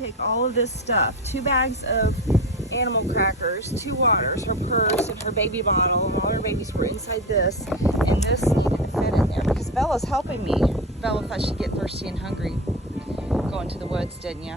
take all of this stuff, 2 bags of animal crackers, 2 waters, her purse, and her baby bottle, and all her babies were inside this, and this needed to fit in there because Bella's helping me. Bella thought she'd get thirsty and hungry going to the woods, didn't you?